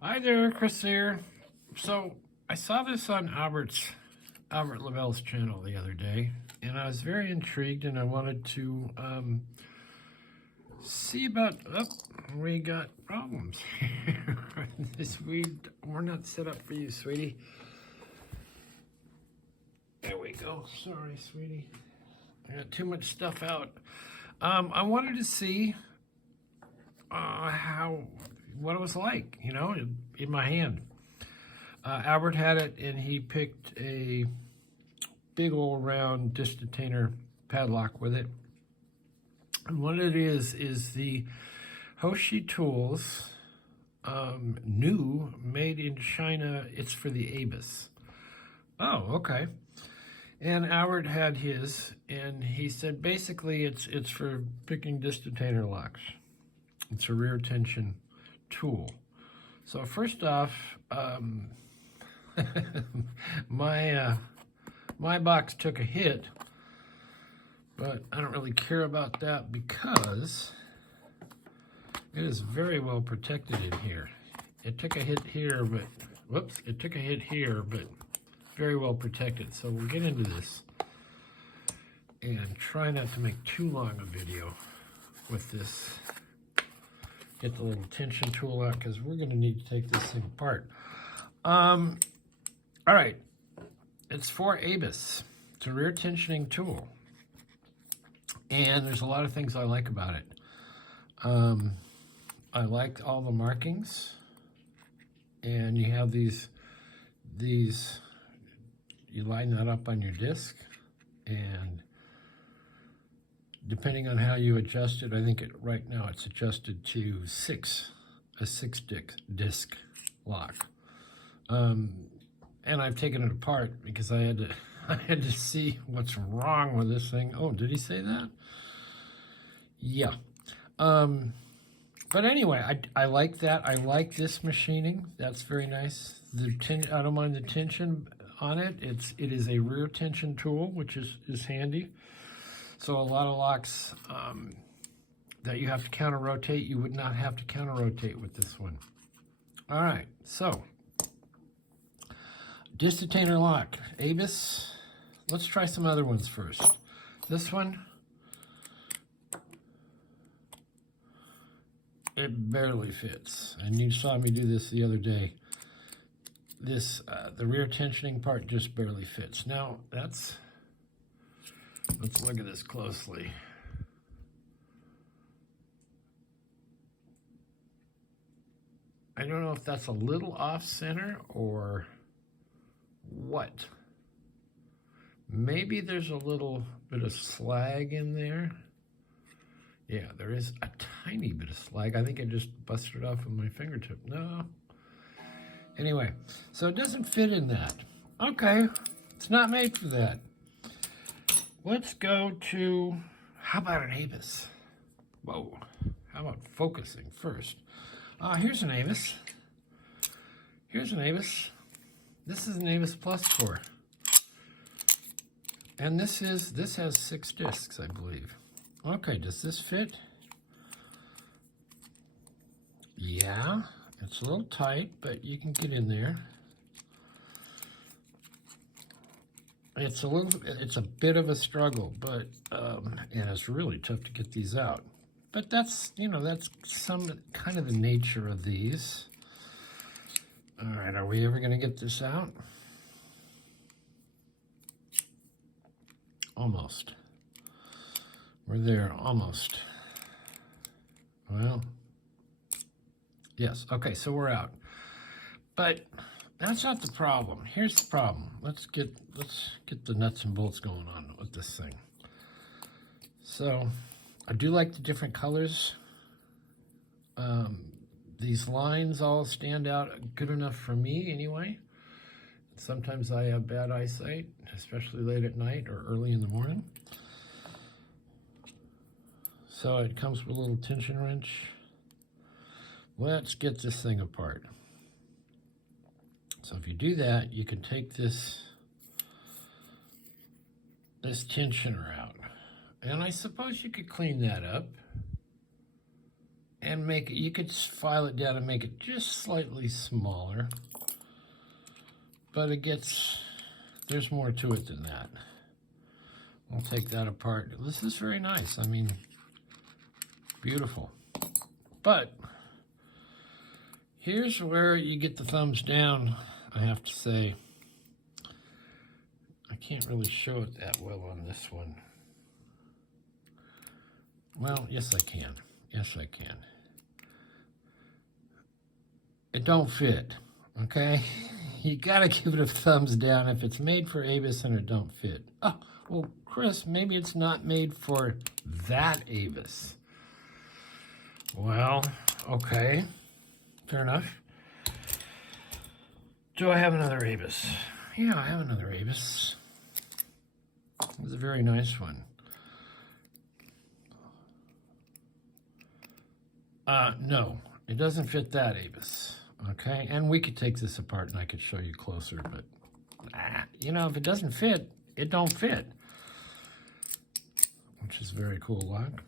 Hi there, Chris here. So I saw this on Albert Lavell's channel the other day, and I was very intrigued, and I wanted to see about. Oh, we got problems here. We're not set up for you, sweetie. There we go. Sorry, sweetie. I got too much stuff out. I wanted to see what it was like, in my hand. Albert had it, and he picked a big old round disc detainer padlock with it. And what it is the HAOSHI Tools new, made in China. It's for the Avis. Oh, okay. And Albert had his, and he said basically it's for picking disc detainer locks. It's a rear tension tool. So first off, my box took a hit, but I don't really care about that because it is very well protected in here. It took a hit here, but whoops, it took a hit here, but very well protected. So we'll get into this and try not to make too long a video with this. Get the little tension tool out because we're going to need to take this thing apart. All right, it's for Avis. It's a rear tensioning tool, and there's a lot of things I like about it. I like all the markings, and you have these. You line that up on your disc, and depending on how you adjust it, I think right now it's adjusted to a six disc lock. And I've taken it apart because I had to see what's wrong with this thing. Oh, did he say that? Yeah. But anyway, I like that. I like this machining. That's very nice. I don't mind the tension on it. It is a rear tension tool, which is handy. So a lot of locks that you have to counter rotate, you would not have to counter rotate with this one. All right, so disc detainer lock, Avis. Let's try some other ones first. This one, it barely fits. And you saw me do this the other day. This, the rear tensioning part just barely fits. Now, let's look at this closely. I don't know if that's a little off center or what. Maybe there's a little bit of slag in there. Yeah, there is a tiny bit of slag. I think I just busted it off with my fingertip. No. Anyway, so it doesn't fit in that. Okay, it's not made for that. Let's go to, how about an Avis? Whoa, how about focusing first? Here's an Avis. Here's an Avis. This is an Avis Plus core. And this has 6 discs, I believe. Okay, does this fit? Yeah, it's a little tight, but you can get in there. It's a bit of a struggle, but and it's really tough to get these out. But that's some kind of the nature of these. All right, are we ever going to get this out? Almost. We're there, almost. Well, yes. Okay, so we're out. But that's not the problem. Here's the problem. Let's get the nuts and bolts going on with this thing. So I do like the different colors. These lines all stand out good enough for me anyway. Sometimes I have bad eyesight, especially late at night or early in the morning. So it comes with a little tension wrench. Let's get this thing apart. So if you do that, you can take this tensioner out. And I suppose you could clean that up. and make it, you could file it down and make it just slightly smaller, but it gets, there's more to it than that. We'll take that apart. This is very nice. I mean, beautiful. But here's where you get the thumbs down, I have to say. I can't really show it that well on this one. Well, yes I can. Yes I can. It don't fit, okay? You gotta give it a thumbs down if it's made for Avis and it don't fit. Oh, well, Chris, maybe it's not made for that Avis. Well, okay, fair enough. Do I have another Avis? Yeah, I have another Avis. It's a very nice one. No, it doesn't fit that Avis. Okay, and we could take this apart and I could show you closer, but you know, if it doesn't fit, it don't fit. Which is a very cool lock.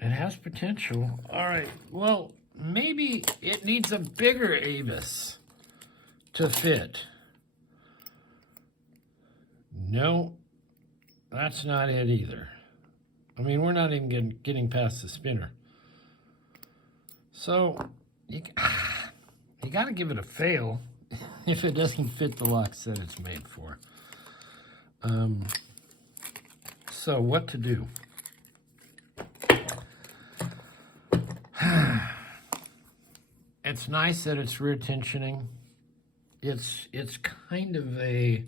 It has potential. All right, well, maybe it needs a bigger Avis to fit. No, that's not it either. I mean, we're not even getting past the spinner. So, you got to give it a fail if it doesn't fit the locks that it's made for. So, what to do? It's nice that it's rear tensioning. It's kind of a,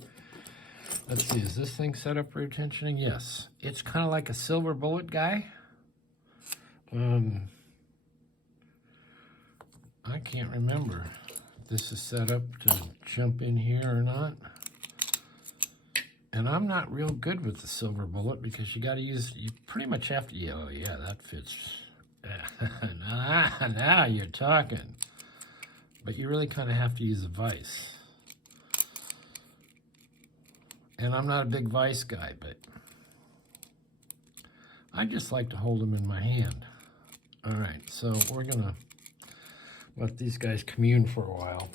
let's see, is this thing set up rear tensioning? Yes. It's kind of like a silver bullet guy. I can't remember if this is set up to jump in here or not. And I'm not real good with the silver bullet because you got to use, you pretty much have to, oh yeah, that fits. Now you're talking. But you really kind of have to use a vise. And I'm not a big vise guy, but I just like to hold them in my hand. All right, so we're going to let these guys commune for a while.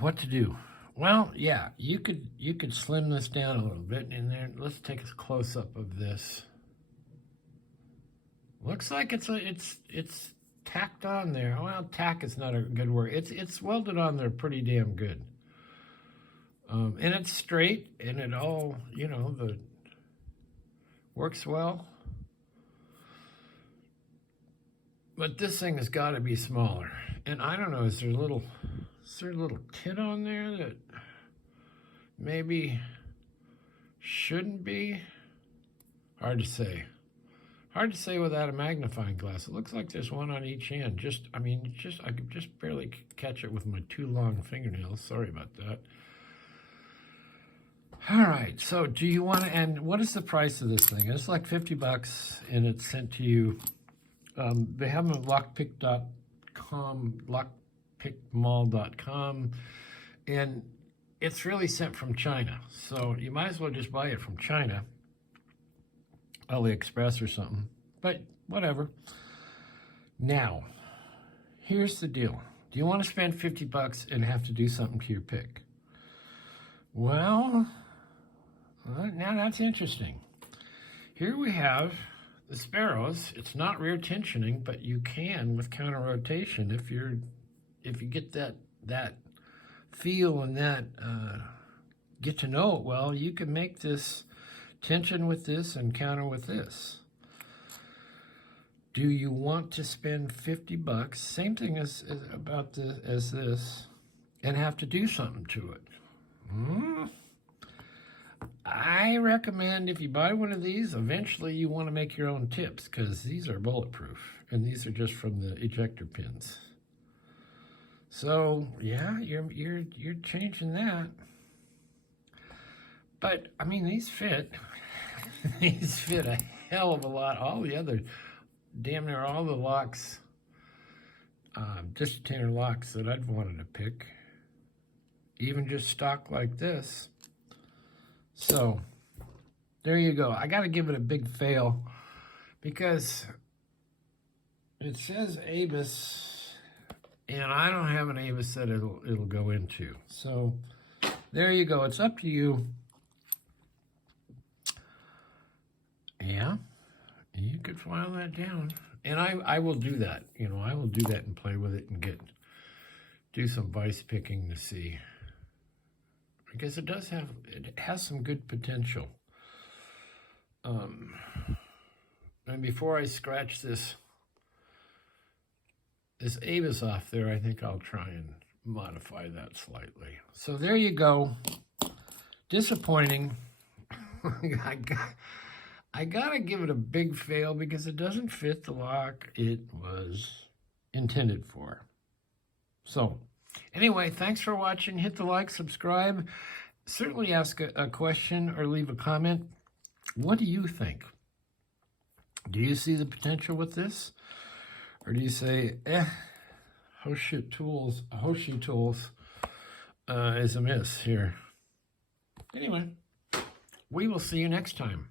What to do? Well, yeah, you could slim this down a little bit in there. Let's take a close-up of this. Looks like it's tacked on there. Well, tack is not a good word. It's welded on there pretty damn good. And it's straight, and it all, you know, works well. But this thing has got to be smaller. And I don't know, is there a little tit on there that maybe shouldn't be? Hard to say. Hard to say without a magnifying glass. It looks like there's one on each end. I could just barely catch it with my 2 long fingernails. Sorry about that. All right, so do you want to, and what is the price of this thing? It's like $50 and it's sent to you. They have them at lockpick.com, lockpickmall.com, and it's really sent from China. So you might as well just buy it from China, AliExpress or something, but whatever. Now, here's the deal. Do you want to spend $50 and have to do something to your pick? Well, now that's interesting. Here we have the Sparrows. It's not rear tensioning, but you can with counter rotation if you get that feel and that get to know it well. You can make this tension with this and counter with this. Do you want to spend $50, same thing as this, and have to do something to it? I recommend if you buy one of these, eventually you want to make your own tips because these are bulletproof and these are just from the ejector pins. So yeah, you're changing that. But I mean, these fit. These fit a hell of a lot. All the other, damn near all the locks, discontinued locks that I'd wanted to pick, even just stock like this. So there you go. I got to give it a big fail because it says Avis, and I don't have an Avis that it'll go into. So there you go. It's up to you. Yeah, you could file that down. And I will do that. You know, I will do that and play with it and do some vice picking to see. Because it has some good potential. And before I scratch this Avis off there, I think I'll try and modify that slightly. So there you go. Disappointing. I gotta give it a big fail because it doesn't fit the lock it was intended for. So anyway, thanks for watching. Hit the like, subscribe. Certainly ask a question or leave a comment. What do you think? Do you see the potential with this? Or do you say, HAOSHI Tools is a miss here? Anyway, we will see you next time.